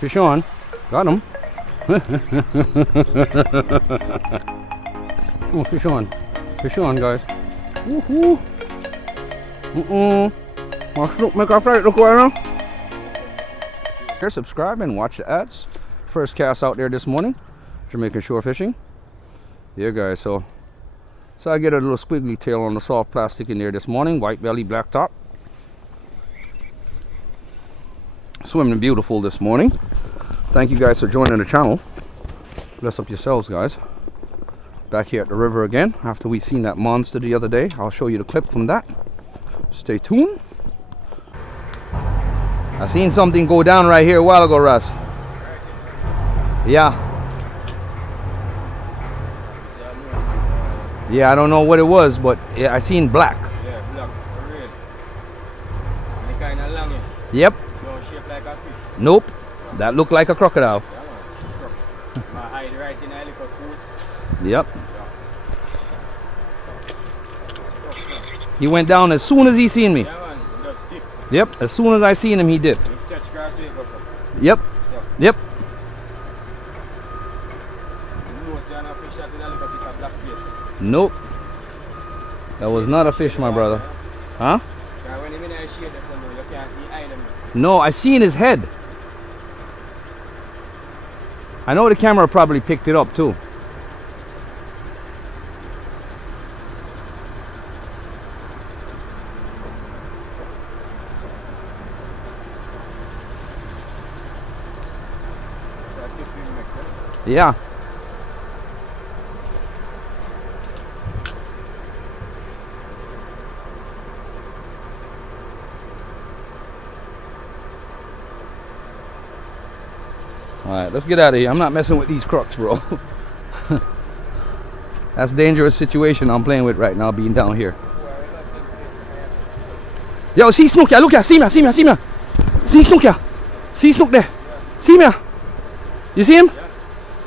Fish on. Got him. Oh, fish on. Fish on, guys. Woohoo. My snook make our flight look right now. Here, subscribe and watch the ads. First cast out there this morning. Jamaican shore fishing. Yeah, guys, so I get a little squiggly tail on the soft plastic in there this morning. White belly, black top. Swimming beautiful this morning. Thank you guys for joining the channel. Bless up yourselves, guys. Back here at the river again after we seen that monster the other day. I'll show you the clip from that. Stay tuned. I seen something go down right here a while ago, Russ. Yeah. Yeah, I don't know what it was, but I seen black. Yeah, black, red. And kind of longish. Yep. Don't shape like a fish. Nope. That looked like a crocodile. Yeah, man. Hide right in a little pool. Yep. He went down as soon as he seen me. Yeah, man. Just dip. Yep. As soon as I seen him, he dipped. Stretch across the river, so. Yep. So. Yep. You know, see, I fish that in a little bit of black face. Nope. That was not a fish, my brother. Huh? When him in a shade, you can't see eye them. No, I seen his head. I know the camera probably picked it up too. Yeah. Alright, let's get out of here. I'm not messing with these crooks, bro. That's a dangerous situation I'm playing with right now, being down here. Yo, see snook here. Look here. See me. See me. See me. See snook here. See snook there. See me. You see him?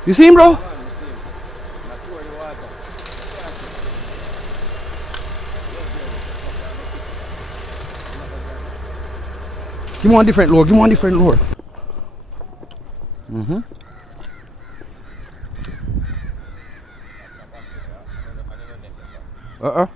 You see him, bro? Give me one different lure. Give me one different lure. Uh-uh.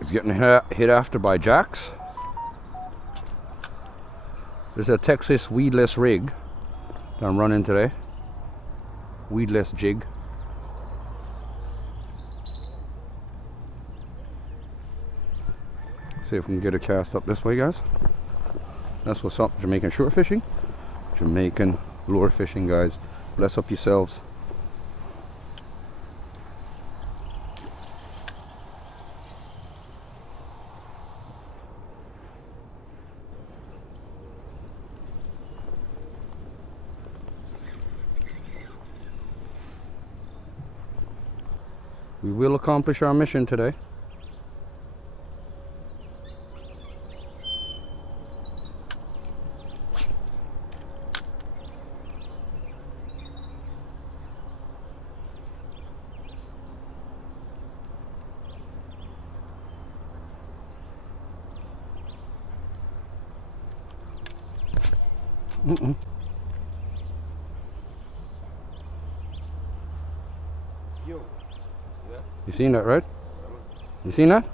It's getting hit after by jacks. There's a Texas weedless rig that I'm running today. Weedless jig. See if we can get a cast up this way, guys. That's what's up. Jamaican shore fishing. Jamaican lure fishing, guys. Bless up yourselves. We will accomplish our mission today. You seen that, right? You seen that?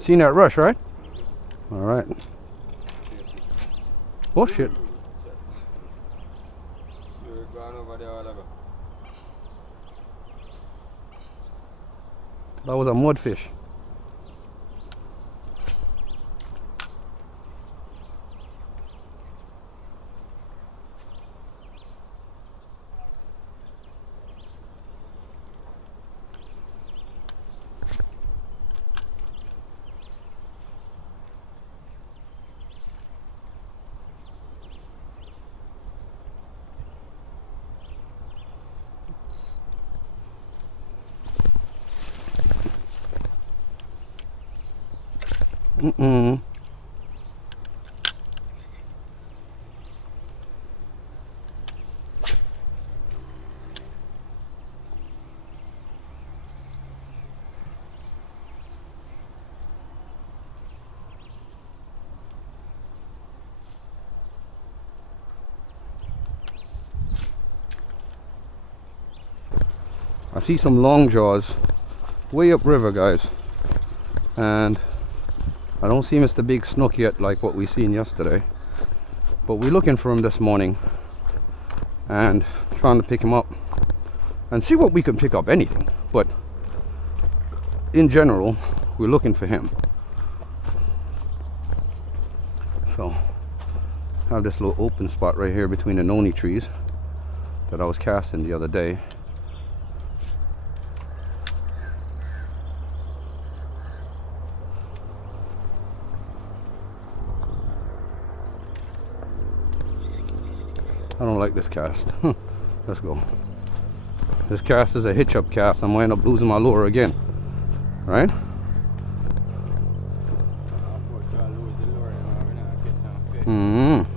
Seen that rush, right? All right. Oh shit. That was a mudfish. Mm-mm. I see some long jaws way upriver, guys, and I don't see Mr. Big Snook yet like what we seen yesterday, but we're looking for him this morning and trying to pick him up and see what we can pick up, anything, but in general we're looking for him. So I have this little open spot right here between the noni trees that I was casting the other day. I don't like this cast. Let's go. This cast is a hitch up cast. I'm gonna end up losing my lure again. Right? Mm-hmm.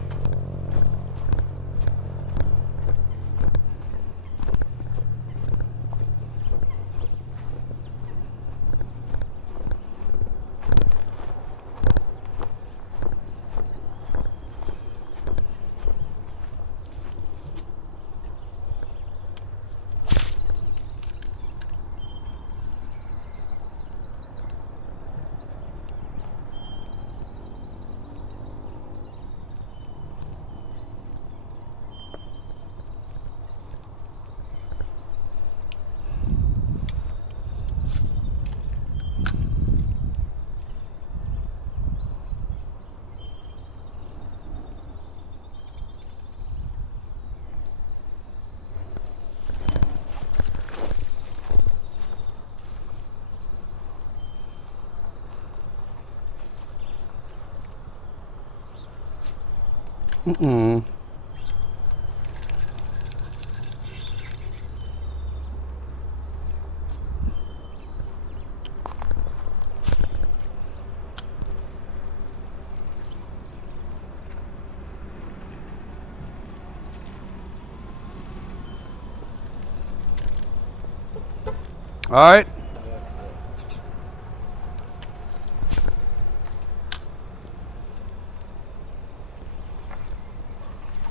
Mm-mm. All right.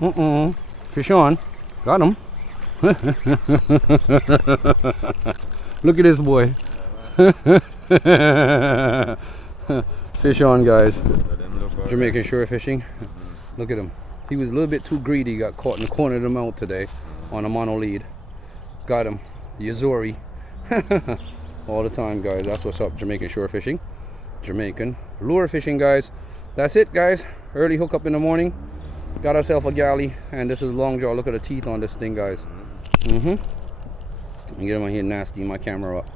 Mm-mm. Fish on. Got him. Look at this boy. Fish on, guys. Jamaican shore fishing. Look at him. He was a little bit too greedy. Got caught in the corner of the mouth today on a mono lead. Got him. Yazori. All the time, guys. That's what's up. Jamaican shore fishing. Jamaican lure fishing, guys. That's it, guys. Early hookup in the morning. Got ourselves a galley, and this is long jaw. Look at the teeth on this thing, guys. Let me get him on here nasty, my camera up.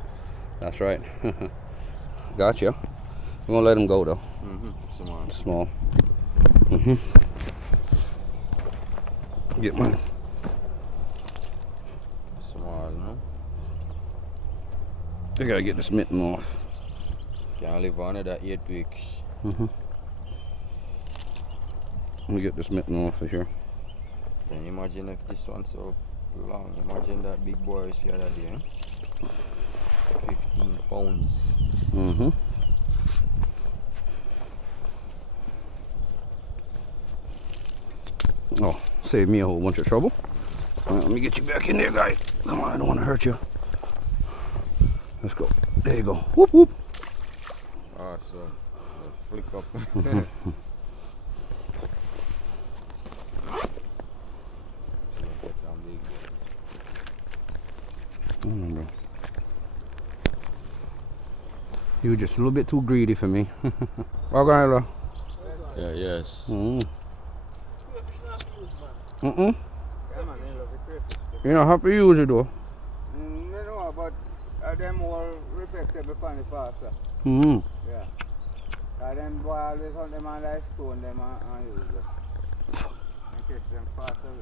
That's right. Gotcha. We're gonna let him go though. Small. Get mine. Small, no? I gotta get this mitten off. Can't live on that 8 weeks. Let me get this mitten off of here. Can you imagine if this one's so long? Imagine that big boy we see the other day. 15 pounds. Oh, save me a whole bunch of trouble. All right, let me get you back in there, guys. Come on, I don't want to hurt you. Let's go. There you go. Whoop whoop. Awesome. Flick up. Bro. You were just a little bit too greedy for me. Okay, Yeah, yes. You know, happy use it though. You know, but them more respectable upon the faster. Yeah. Them boy always hunt them on like stone them and use them. And catch them faster.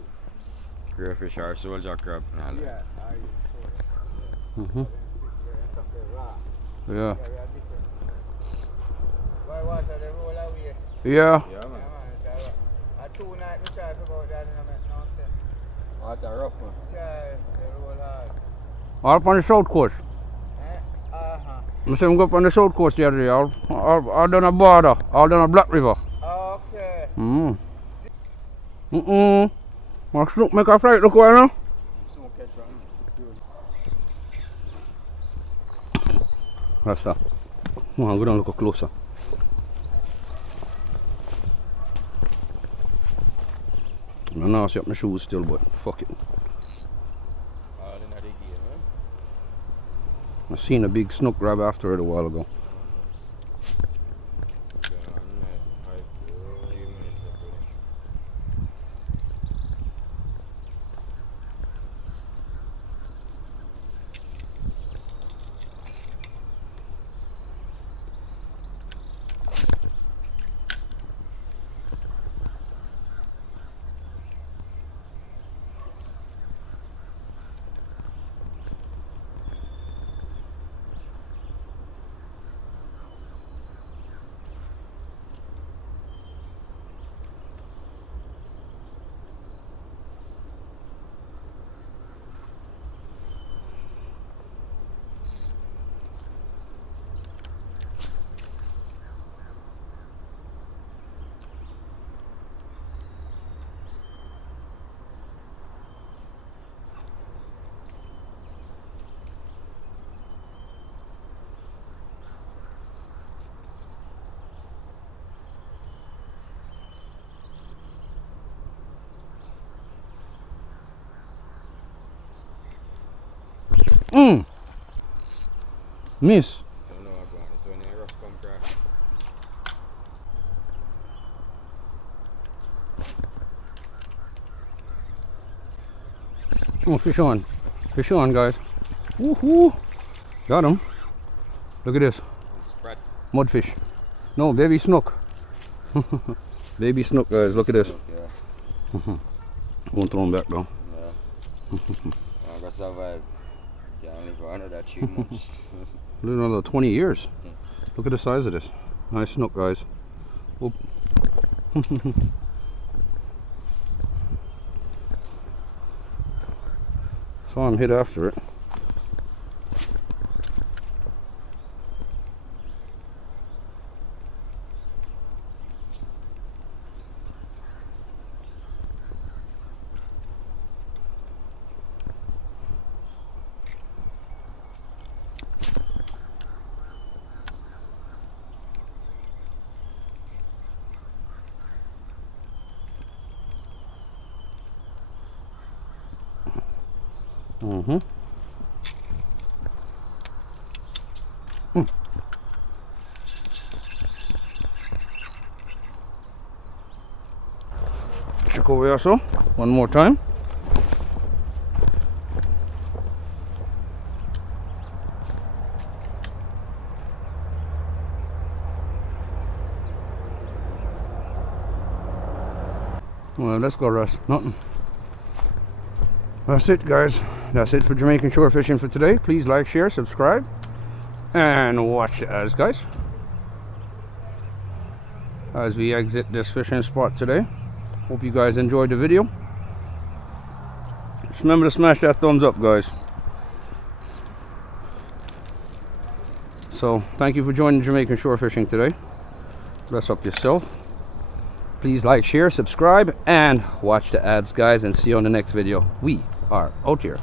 Crayfish are soldier crab. Yeah, I use Yeah. Why water the roll away? Yeah. Yeah, Yeah, man. man. A 2 night we talk about that and I make no sense. Water rough, man. Yeah, the roll hard. All up on the south coast. Uh-huh. I said I'm go up on the south coast the other day. All down a border. All down a Black River. Okay. My snook make a flight look well now. Snook catch one. That's that. Come on, go down look closer. I know I see up my shoes still, but fuck it. All in the game, man. I seen a big snook grab after it a while ago. Miss. I don't know what going on. So when you rough come crash. Oh, fish on. Fish on, guys. Woohoo! Got him. Look at this. Spread. Mudfish. No, baby snook. Baby snook, guys. Look at this. Yeah. Won't throw him back though. Yeah. I'm gonna survive. Can't live for another 3 months. Another 20 years. Look at the size of this. Nice snook, guys. Oop. Saw him hit after it. Check over here, so one more time. Well, let's go, Russ. Nothing. That's it, guys. That's it for Jamaican shore fishing for today. Please like, share, subscribe, and watch us, guys, as we exit this fishing spot today. Hope you guys enjoyed the video. Just remember to smash that thumbs up, guys. So thank you for joining Jamaican shore fishing today. Bless up yourself. Please like, share, subscribe, and watch the ads, guys, and see you on the next video. We are out here.